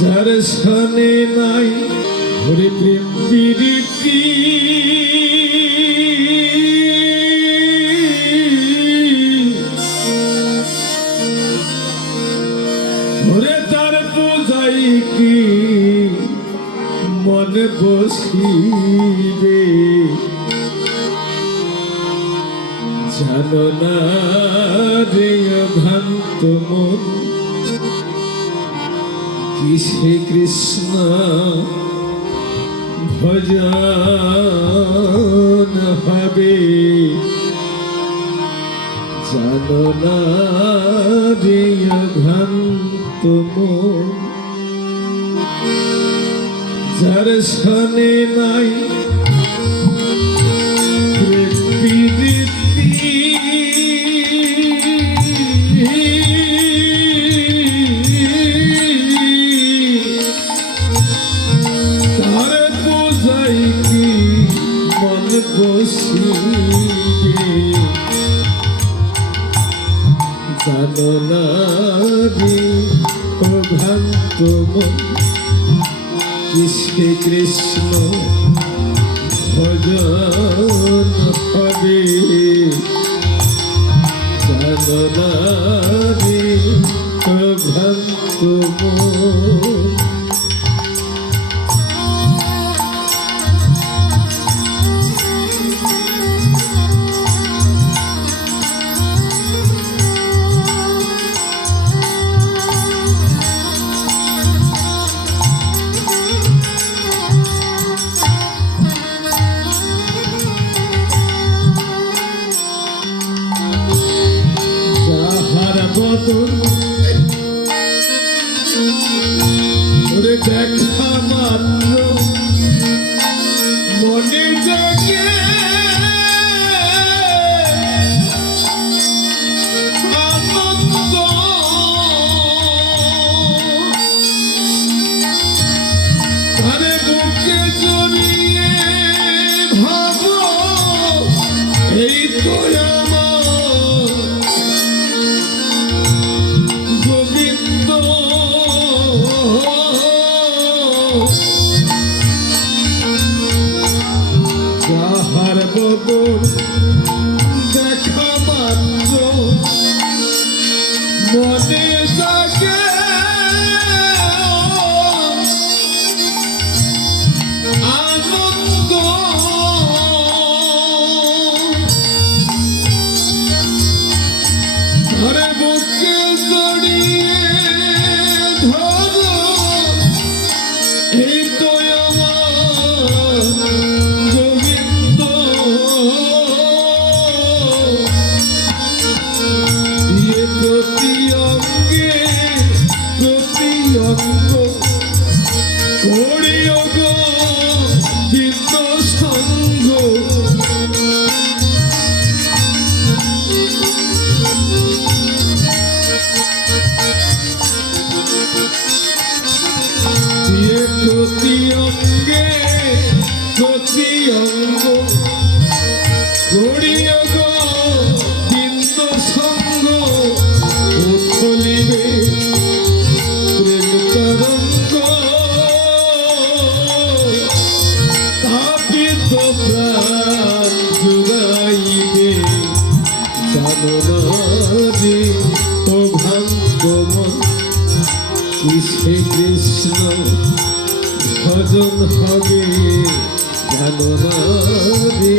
যার সনে নাই হরে প্রেম প্রীতি হরে তার বোঝাই কি মনে বসিবে? জানো না রে ভ্রান্ত মন কিসে কৃষ্ণ ভজন হবে। জানো না ভ্রান্ত মন যার সনে নাই বসিবে জানো না ভ্রান্ত কৃষ্ণে কৃষ্ণ ভজন হবে। জানো না ভ্রান্ত মন প্রতি জানো না রে ও ভাঙ্গ মন কিসে কৃষ্ণ ভজন হবে জানো না রে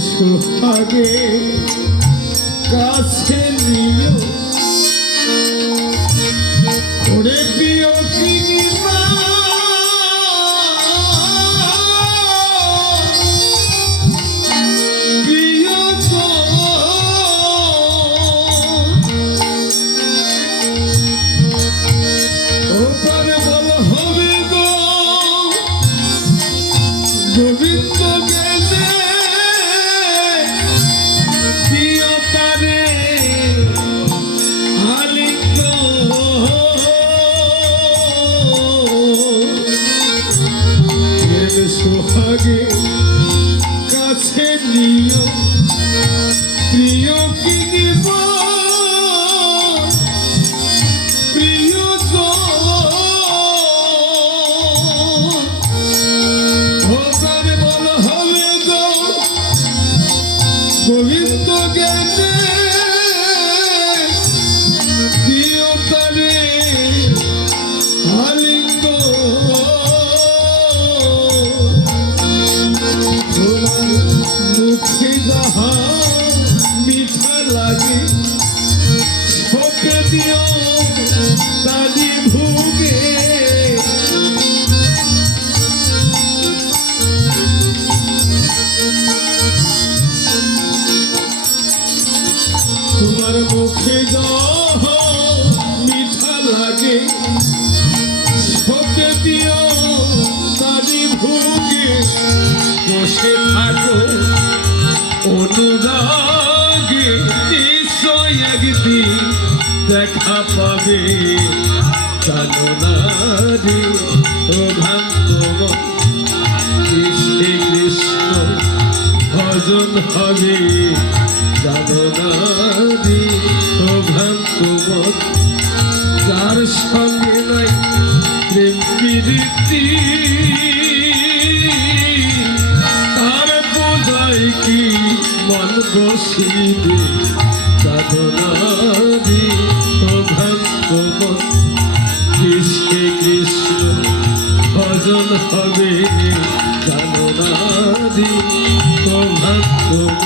সোহাগে কাছে নিও। ওরে প্রিয় কিনিবা তোমার মুখে মিঠা লাগে। ছোকে দিও তারি ভুগে। বসে থাকো অনুরাগে। দেখা পাবে জানো না ও ভান্তব কৃষ্ণে কৃষ্ণ ভজন হবে জানো না রে, ও ভান্তব যার সঙ্গে নাই প্রেম প্রীতি, তার বোঝায় কি মন বসিবে সাধনারি কৃষ্ণে কৃষ্ণ ভজন হবে জাননারি ও ভক্ত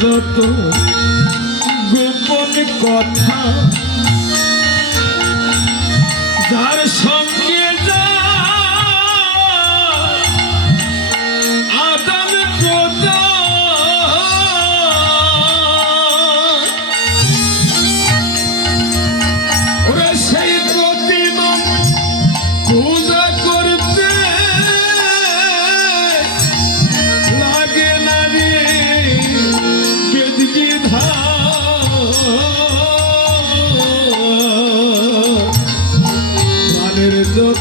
যত গোপন কথা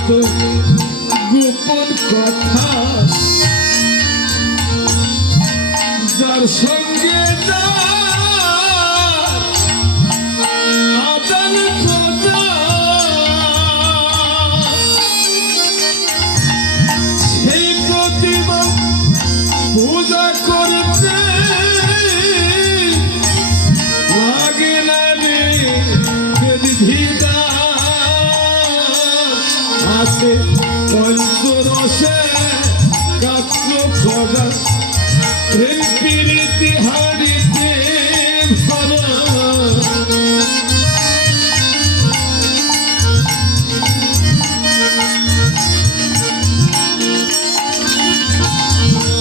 যত গোপন কথা। পঞ্চরসে কাত্র খরা প্রেম পীড়িতি হারিতে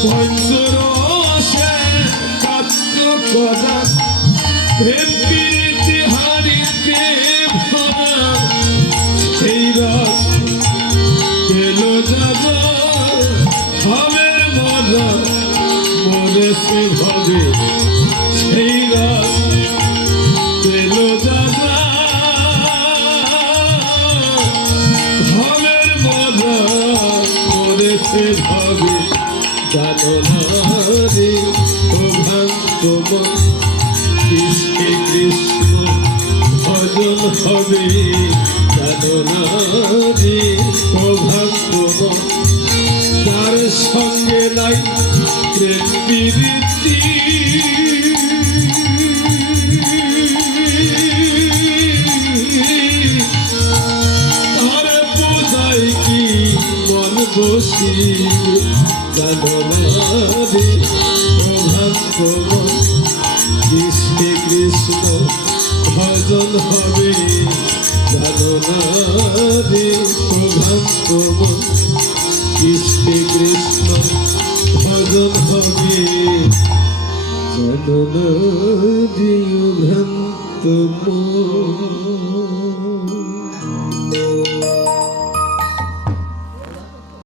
পঞ্চরসে কাত্র খরা প্রেম এভাবে জানো না রে ভ্রান্ত কৃষ্ণে কৃষ্ণ, ভজন হবে, জানো না রে তার সঙ্গে নাই প্রেম বসি জানো না রে ও ভক্ত মন কৃষ্ণে কৃষ্ণ, ভজন হবে, জানো না রে ও কৃষ্ণে কৃষ্ণ, ভজন হবে। জানো না রে ও ভক্ত মন।